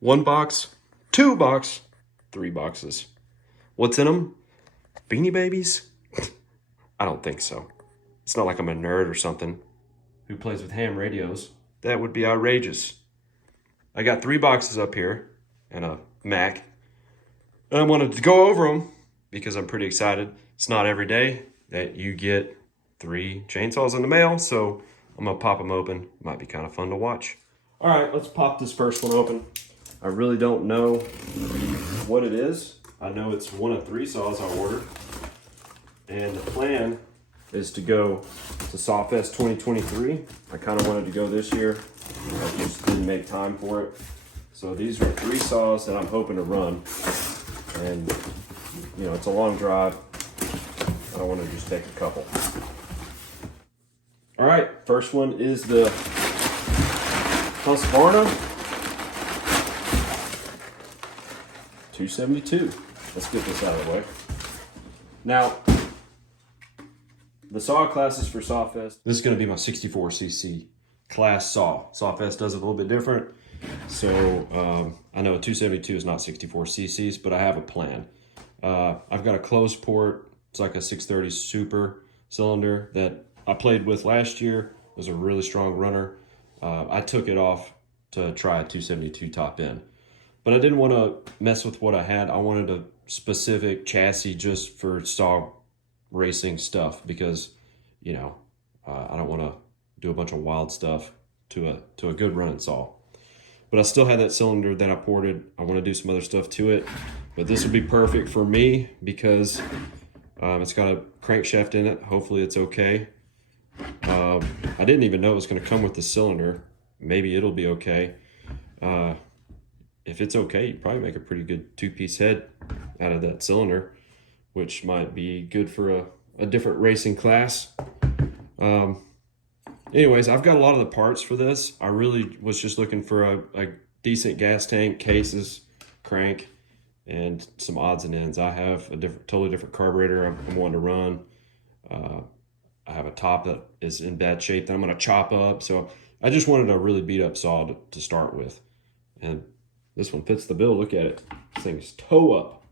One box, two box, three boxes. What's in them? Beanie Babies? I don't think so. It's not like I'm a nerd or something who plays with ham radios. That would be outrageous. I got three boxes up here and a Mac. And I wanted to go over them because I'm pretty excited. It's not every day that you get three chainsaws in the mail, so I'm gonna pop them open. Might be kind of fun to watch. All right, let's pop this first one open. I really don't know what it is. I know it's one of three saws I ordered. And the plan is to go to SawFest 2023. I kind of wanted to go this year. I just didn't make time for it. So these are three saws that I'm hoping to run. And, you know, it's a long drive. I don't want to just take a couple. All right, first one is the Husqvarna 272. Let's get this out of the way. Now, the saw classes for SawFest. This is going to be my 64cc class saw. SawFest does it a little bit different. So I know a 272 is not 64 cc's, but I have a plan. I've got a closed port. It's like a 630 super cylinder that I played with last year. It was a really strong runner. I took it off to try a 272 top end, but I didn't want to mess with what I had. I wanted a specific chassis just for saw racing stuff because, you know, I don't want to do a bunch of wild stuff to a good running saw. But I still had that cylinder that I ported. I want to do some other stuff to it, but this would be perfect for me because it's got a crankshaft in it. Hopefully it's okay. I didn't even know it was going to come with the cylinder. Maybe it'll be okay. If it's okay, you'd probably make a pretty good two-piece head out of that cylinder, which might be good for a different racing class. Anyways, I've got a lot of the parts for this. I really was just looking for a decent gas tank, cases, crank, and some odds and ends. I have a totally different carburetor I'm wanting to run. I have a top that is in bad shape that I'm going to chop up. So I just wanted a really beat up saw to start with. And this one fits the bill. Look at it. This thing is toe up.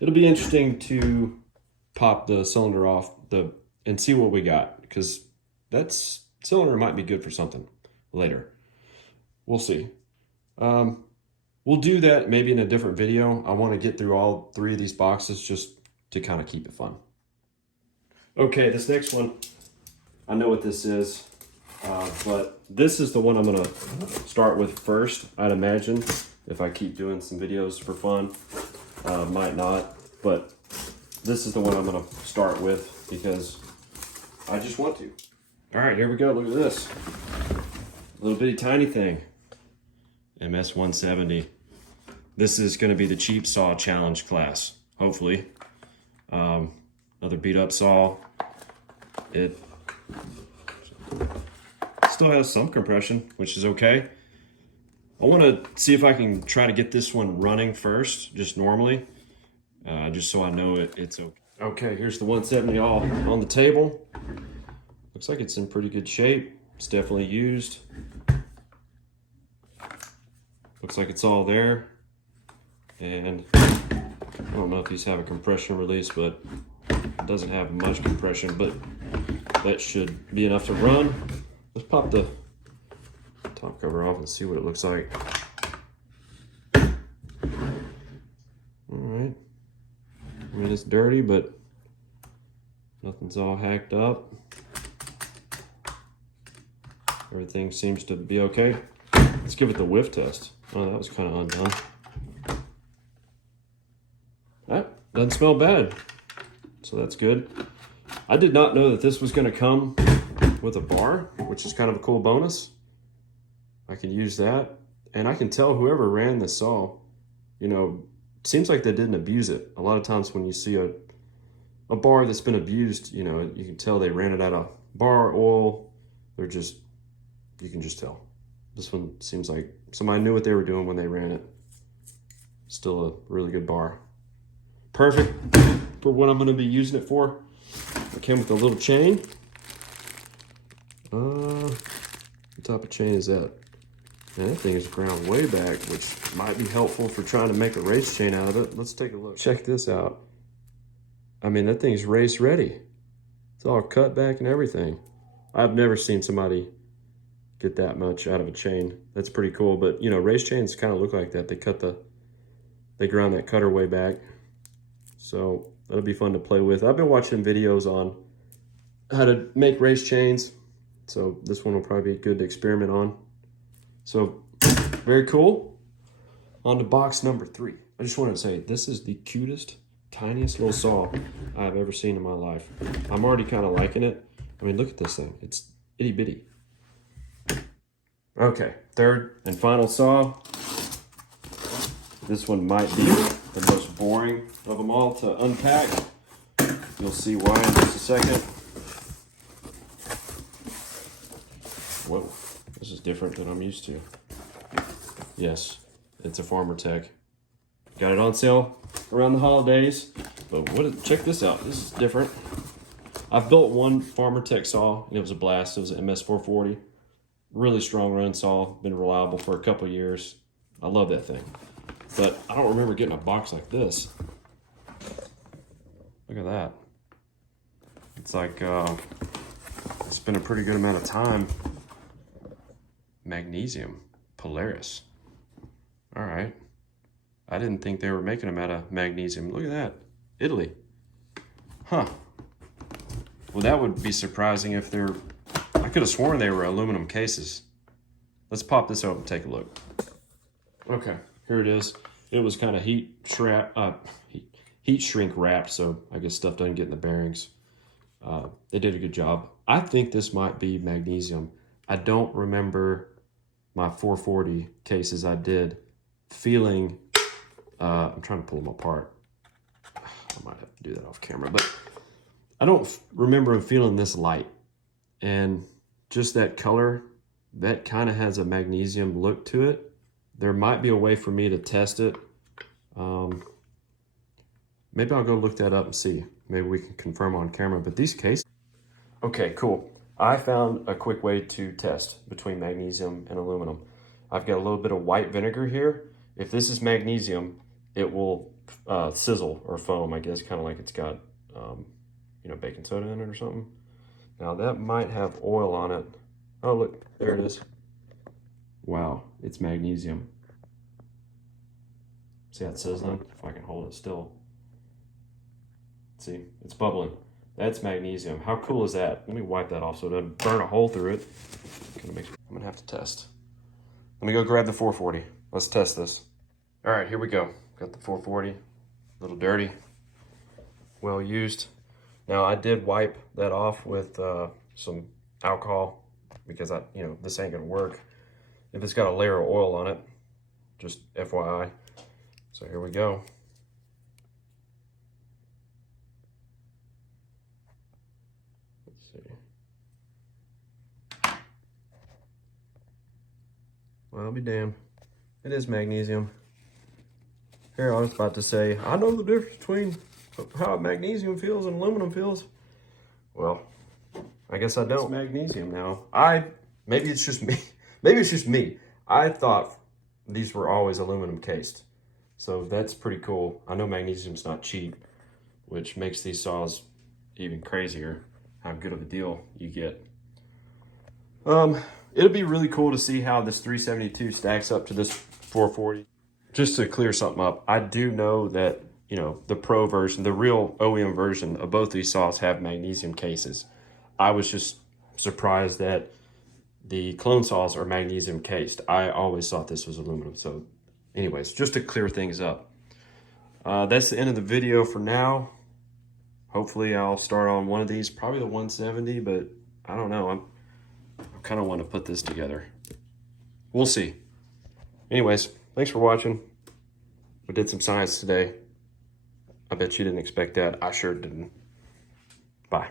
It'll be interesting to pop the cylinder off and see what we got, because that cylinder might be good for something later. We'll see. We'll do that maybe in a different video. I want to get through all three of these boxes just to kind of keep it fun. Okay, this next one, I know what this is, but this is the one I'm gonna start with first, I'd imagine, if I keep doing some videos for fun. Might not, but this is the one I'm gonna start with because I just want to. All right, here we go, look at this. Little bitty tiny thing, MS-170. This is gonna be the cheap saw challenge class, hopefully. Another beat up saw. It still has some compression, which is okay. I want to see if I can try to get this one running first, just normally, just so I know it's okay. Okay, here's the 170 all on the table. Looks like it's in pretty good shape. It's definitely used. Looks like it's all there. And I don't know if these have a compression release, but it doesn't have much compression, but that should be enough to run. Let's pop the top cover off and see what it looks like. All right. I mean, it's dirty, but nothing's all hacked up. Everything seems to be okay. Let's give it the whiff test. Oh, that was kind of undone. That doesn't smell bad, so that's good. I did not know that this was going to come with a bar, which is kind of a cool bonus. I can use that, and I can tell whoever ran this saw, you know, seems like they didn't abuse it. A lot of times when you see a bar that's been abused, you know, you can tell they ran it out of bar oil. They're just, you can just tell. This one seems like somebody knew what they were doing when they ran it. Still a really good bar. Perfect for what I'm going to be using it for. It came with a little chain. What type of chain is that? And that thing is ground way back, which might be helpful for trying to make a race chain out of it. Let's take a look. Check this out. I mean, that thing's race ready. It's all cut back and everything. I've never seen somebody get that much out of a chain. That's pretty cool. But you know, race chains kind of look like that. They ground that cutter way back. So that'll be fun to play with. I've been watching videos on how to make race chains. So this one will probably be good to experiment on. So very cool. On to box number 3. I just wanted to say, this is the cutest, tiniest little saw I've ever seen in my life. I'm already kind of liking it. I mean, look at this thing. It's itty bitty. Okay, third and final saw. This one might be the most boring of them all to unpack. You'll see why in just a second. Whoa, this is different than I'm used to. Yes, it's a Farmer Tech. Got it on sale around the holidays, but check this out. This is different. I've built one Farmer Tech saw, and it was a blast. It was an MS440. Really strong run saw, been reliable for a couple years. I love that thing. But I don't remember getting a box like this. Look at that. It's like, it's been a pretty good amount of time. Magnesium, Polaris. All right. I didn't think they were making them out of magnesium. Look at that, Italy. Huh. Well, that would be surprising if they're, I could have sworn they were aluminum cases. Let's pop this open and take a look. Okay, here it is. It was kind of heat shrink wrapped, so I guess stuff doesn't get in the bearings. They did a good job. I think this might be magnesium. I don't remember my 440 cases I did feeling, I'm trying to pull them apart. I might have to do that off camera, but I don't remember them feeling this light. And just that color, that kind of has a magnesium look to it. There might be a way for me to test it. Maybe I'll go look that up and see. Maybe we can confirm on camera, but these cases. Okay, cool. I found a quick way to test between magnesium and aluminum. I've got a little bit of white vinegar here. If this is magnesium, it will sizzle or foam, I guess, kind of like it's got, you know, baking soda in it or something. Now that might have oil on it. Oh, look, there it is. Wow, it's magnesium. See how it's sizzling? If I can hold it still. See, it's bubbling. That's magnesium. How cool is that? Let me wipe that off so it doesn't burn a hole through it. I'm gonna have to test. Let me go grab the 440. Let's test this. All right, here we go. Got the 440, a little dirty, well used. Now I did wipe that off with some alcohol because this ain't gonna work if it's got a layer of oil on it, just FYI. So here we go. Let's see. Well, I'll be damned. It is magnesium. Here, I was about to say, I know the difference between how magnesium feels and aluminum feels. Well, I guess I don't. It's magnesium now. Maybe it's just me. Maybe it's just me. I thought these were always aluminum cased. So that's pretty cool. I know magnesium's not cheap, which makes these saws even crazier how good of a deal you get. It'll be really cool to see how this 372 stacks up to this 440. Just to clear something up, I do know that, the pro version, the real OEM version of both these saws have magnesium cases. I was just surprised that the clone saws are magnesium cased. I always thought this was aluminum. So anyways, just to clear things up. That's the end of the video for now. Hopefully I'll start on one of these, probably the 170, but I don't know. I kind of want to put this together. We'll see. Anyways, thanks for watching. We did some science today. I bet you didn't expect that. I sure didn't. Bye.